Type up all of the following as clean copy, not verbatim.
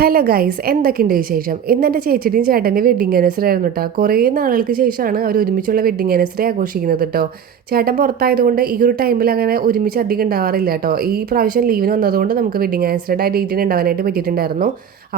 Hello guys, എന്തൊക്കെയുണ്ട് വിശേഷം? ഇന്ന് എൻ്റെ ചേച്ചിയുടെയും ചേട്ടൻ്റെ വെഡിങ് ആനിവേഴ്സറി ആയിരുന്നു കേട്ടോ. കുറേ നാളുകൾക്ക് ശേഷമാണ് അവർ ഒരുമിച്ചുള്ള വെഡിങ് ആനിവേഴ്സറി ആഘോഷിക്കുന്നത് കേട്ടോ. ചേട്ടൻ പുറത്തായതുകൊണ്ട് ഈ ഒരു ടൈമിൽ അങ്ങനെ ഒരുമിച്ച് അധികം ഉണ്ടാവാറില്ല കേട്ടോ. ഈ പ്രാവശ്യം ലീവിന് വന്നതുകൊണ്ട് നമുക്ക് വെഡിങ് ആനിവേഴ്സറിയുടെ ആ ഡേറ്റിന് ഉണ്ടാവാനായിട്ട് പറ്റിയിട്ടുണ്ടായിരുന്നു.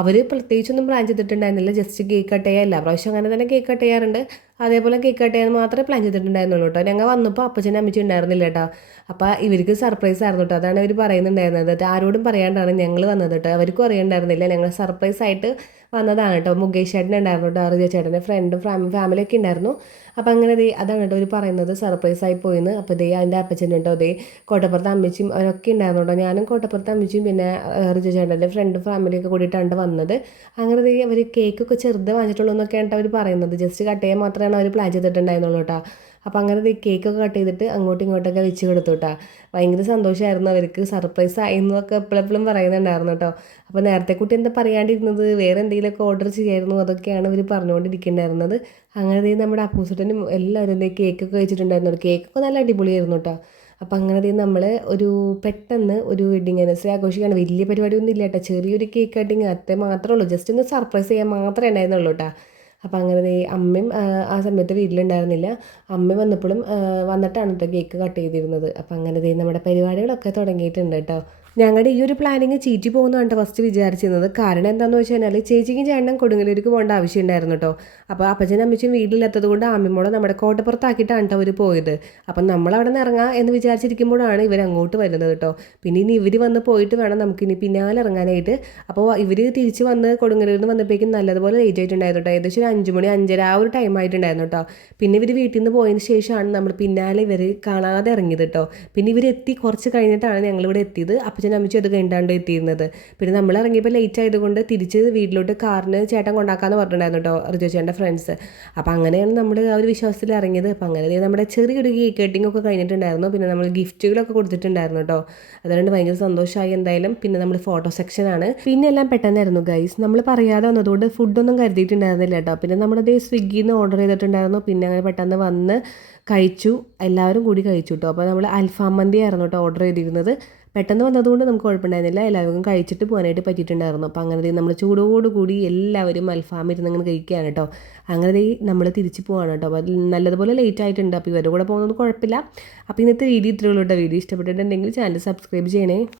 അവർ പ്രത്യേകിച്ചൊന്നും പ്ലാൻ ചെയ്തിട്ടുണ്ടായിരുന്നില്ല, ജസ്റ്റ് കേക്ക് കട്ട് ചെയ്യുക. എല്ലാ പ്രാവശ്യം അങ്ങനെ തന്നെ കേക്ക് കട്ട് ചെയ്യാറുണ്ട്. അതേപോലെ കേക്ക് കട്ട് ചെയ്യാൻ മാത്രമേ പ്ലാൻ ചെയ്തിട്ടുണ്ടായിരുന്നുള്ളൂ കേട്ടോ. ഞങ്ങൾ വന്നപ്പോൾ അപ്പച്ചനും അമ്മച്ചും ഉണ്ടായിരുന്നില്ല കേട്ടോ. അപ്പോൾ ഇവർക്ക് സർപ്രൈസ് ആയിരുന്നു കേട്ടോ. അതാണ് അവർ പറയുന്നുണ്ടായിരുന്നത്. ആരോടും പറയാണ്ടാണ് ഞങ്ങൾ വന്നത് കേട്ടോ. അവർക്കും അറിയണ്ടായിരുന്നില്ല, ഞങ്ങൾ സർപ്രൈസ് ആയിട്ട് വന്നതാണ് കേട്ടോ. മുകേഷ് ചേട്ടൻ ഉണ്ടായിരുന്നു കേട്ടോ, അറിയ ചേട്ടൻ്റെ ഫ്രണ്ടും ഫാമിലിയൊക്കെ ഉണ്ടായിരുന്നു. അപ്പോൾ അങ്ങനെ അതാണ് കേട്ടോ അവർ പറയുന്നത്, സർപ്രൈസ് ആയി പോയിന്ന്. അപ്പോൾ അതിൻ്റെ അപ്പച്ചൻ കേട്ടോ, കോട്ടപ്പുറത്ത് അമ്മച്ചും അവരൊക്കെ ഉണ്ടായിരുന്നു കേട്ടോ. ഞാനും കോട്ടപ്പുറത്ത് അമ്മച്ചും പിന്നെ റിജു ചേട്ടൻ്റെ ഫ്രണ്ടും ഫാമിലിയൊക്കെ കൂടിയിട്ടാണ് വന്നത്. അങ്ങനെ അവർ കേക്കൊക്കെ ചെറുത് വാങ്ങിച്ചിട്ടുള്ളൂ എന്നൊക്കെയാണ് അവർ പറയുന്നത്. ജസ്റ്റ് കട്ട് ചെയ്യാൻ മാത്രമാണ് അവർ പ്ലാൻ ചെയ്തിട്ടുണ്ടായിരുന്നുള്ളൂ കേട്ടോ. അപ്പോൾ അങ്ങനെ കേക്കൊക്കെ കട്ട് ചെയ്തിട്ട് അങ്ങോട്ടും ഇങ്ങോട്ടൊക്കെ വെച്ച് കൊടുത്തു കേട്ടോ. ഭയങ്കര സന്തോഷമായിരുന്നു അവർക്ക്, സർപ്രൈസ് ആയിരുന്നൊക്കെ എപ്പോഴെപ്പോഴും പറയുന്നുണ്ടായിരുന്നു കേട്ടോ. അപ്പോൾ നേരത്തെ കുട്ടി എന്താ പറയാണ്ടിരുന്നത്, വേറെ എന്തെങ്കിലുമൊക്കെ ഓർഡർ ചെയ്യായിരുന്നു, അതൊക്കെയാണ് ഇവർ പറഞ്ഞുകൊണ്ടിരിക്കുന്നുണ്ടായിരുന്നത്. അങ്ങനെ നമ്മുടെ അപ്പൂസട്ടനും എല്ലാവരും കേക്കൊക്കെ വെച്ചിട്ടുണ്ടായിരുന്നു. കേക്കൊക്കെ നല്ല അടിപൊളിയായിരുന്നു കേട്ടോ. അപ്പോൾ അങ്ങനെ നമ്മൾ പെട്ടെന്ന് ഒരു വെഡിങ് ആനിവേഴ്സറി ആഘോഷിക്കുകയാണ്. വലിയ പരിപാടിയൊന്നും ഇല്ല കേട്ടോ, ചെറിയൊരു കേക്ക് കട്ടിങ് അത്ര മാത്രമേ ഉള്ളൂ. ജസ്റ്റ് ഒന്ന് സർപ്രൈസ് ചെയ്യാൻ മാത്രമേ ഉണ്ടായിരുന്നുള്ളൂ കേട്ടോ. അപ്പോൾ അങ്ങനെ അമ്മയും ആ സമയത്ത് വീട്ടിലുണ്ടായിരുന്നില്ല. അമ്മ വന്നിട്ടാണ് കേട്ടോ കേക്ക് കട്ട് ചെയ്തിരുന്നത്. അപ്പോൾ അങ്ങനെ നമ്മുടെ പരിപാടികളൊക്കെ തുടങ്ങിയിട്ടുണ്ട് കേട്ടോ. ഞങ്ങളുടെ ഈ ഒരു പ്ലാനിങ് ചീറ്റി പോകുന്നതാണ് ഫസ്റ്റ് വിചാരിച്ചിരുന്നത്. കാരണം എന്താണെന്ന് വെച്ച് കഴിഞ്ഞാൽ ചേച്ചിക്കും ചേട്ടനും കൊടുങ്ങല്ലൂർക്ക് പോകേണ്ട ആവശ്യമുണ്ടായിരുന്നു കേട്ടോ. അപ്പോൾ അപ്പച്ചനും അമ്മച്ചും വീട്ടിലില്ലാത്തത് കൊണ്ട് ആമ്മിമോളെ നമ്മുടെ കോട്ടപ്പുറത്താക്കിയിട്ടാണ് കേട്ടോ അവർ പോയത്. അപ്പം നമ്മളവിടെ നിന്ന് ഇറങ്ങാം എന്ന് വിചാരിച്ചിരിക്കുമ്പോഴാണ് ഇവർ അങ്ങോട്ട് വരുന്നത് കേട്ടോ. പിന്നെ ഇനി ഇവർ വന്ന് പോയിട്ട് വേണം നമുക്കിനി പിന്നാലെ ഇറങ്ങാനായിട്ട്. അപ്പോൾ ഇവർ തിരിച്ച് വന്ന് കൊടുങ്ങല്ലൂരിൽ നിന്ന് വന്നപ്പോഴേക്കും നല്ലതുപോലെ ലേറ്റ് ആയിട്ടുണ്ടായിരുന്നു കേട്ടോ. ഏകദേശം 5 മണി 5:30 ആ ഒരു ടൈം ആയിട്ടുണ്ടായിരുന്നു കേട്ടോ. പിന്നെ ഇവർ വീട്ടിൽ നിന്ന് പോയതിന് ശേഷമാണ് നമ്മൾ പിന്നാലെ ഇവർ കാണാതെ ഇറങ്ങിയത് കേട്ടോ. പിന്നെ ഇവരെത്തി കുറച്ച് കഴിഞ്ഞിട്ടാണ് ഞങ്ങളിവിടെ എത്തിയത്. അപ്പച്ചനും അമ്മച്ചും അത് കഴിഞ്ഞാണ്ട് എത്തിയിരുന്നത്. പിന്നെ നമ്മൾ ഇറങ്ങിയപ്പോൾ ലേറ്റ് ആയതുകൊണ്ട് തിരിച്ച് വീട്ടിലോട്ട് കാറിന് ചേട്ടൻ കൊണ്ടാക്കാമെന്ന് പറഞ്ഞിട്ടുണ്ടായിരുന്നു കേട്ടോ, റിജു ചേട്ടൻ്റെ ഫ്രണ്ട്സ്. അപ്പോൾ അങ്ങനെയാണ് നമ്മൾ ആ ഒരു വിശ്വാസത്തിൽ ഇറങ്ങിയത്. അപ്പോൾ അങ്ങനെ നമ്മുടെ ചെറിയൊരു കേക്ക് കട്ടിംഗ് ഒക്കെ കഴിഞ്ഞിട്ടുണ്ടായിരുന്നു. പിന്നെ നമ്മൾ ഗിഫ്റ്റുകളൊക്കെ കൊടുത്തിട്ടുണ്ടായിരുന്നു കേട്ടോ. അതുകൊണ്ട് ഭയങ്കര സന്തോഷമായി എന്തായാലും. പിന്നെ നമ്മൾ ഫോട്ടോ സെക്ഷനാണ്. പിന്നെ എല്ലാം പെട്ടെന്നായിരുന്നു ഗൈസ്, നമ്മൾ പറയാതെ വന്നതുകൊണ്ട് ഫുഡൊന്നും കരുതിയിട്ടുണ്ടായിരുന്നില്ല കേട്ടോ. പിന്നെ നമ്മളത് സ്വിഗ്ഗിയിൽ നിന്ന് ഓർഡർ ചെയ്തിട്ടുണ്ടായിരുന്നു. പിന്നെ അങ്ങനെ പെട്ടെന്ന് വന്ന് കഴിച്ചു, എല്ലാവരും കൂടി കഴിച്ചു കേട്ടോ. അപ്പോൾ നമ്മൾ അൽഫാം മന്തി ആയിരുന്നു കേട്ടോ ഓർഡർ ചെയ്തിരുന്നത്. പെട്ടെന്ന് വന്നതുകൊണ്ട് നമുക്ക് കുഴപ്പമുണ്ടായിരുന്നില്ല, എല്ലാവർക്കും കഴിച്ചിട്ട് പോകാനായിട്ട് പറ്റിയിട്ടുണ്ടായിരുന്നു. അപ്പോൾ അങ്ങനെ നമ്മൾ ചൂടോടുകൂടി എല്ലാവരും അൽഫാം ഇരുന്ന് അങ്ങനെ കഴിക്കുകയാണ് കേട്ടോ. അങ്ങനെ നമ്മൾ തിരിച്ച് പോവാണ് കേട്ടോ. അപ്പോൾ നല്ലതുപോലെ ലേറ്റ് ആയിട്ടുണ്ട്. അപ്പോൾ ഇവരുടെ കൂടെ പോകുന്നത് കുഴപ്പമില്ല. അപ്പോൾ ഇന്നത്തെ വീഡിയോ ഇത്രയുള്ളൂ കേട്ടോ. വീഡിയോ ഇഷ്ടപ്പെട്ടിട്ടുണ്ടെങ്കിൽ ചാനൽ സബ്സ്ക്രൈബ് ചെയ്യണേ.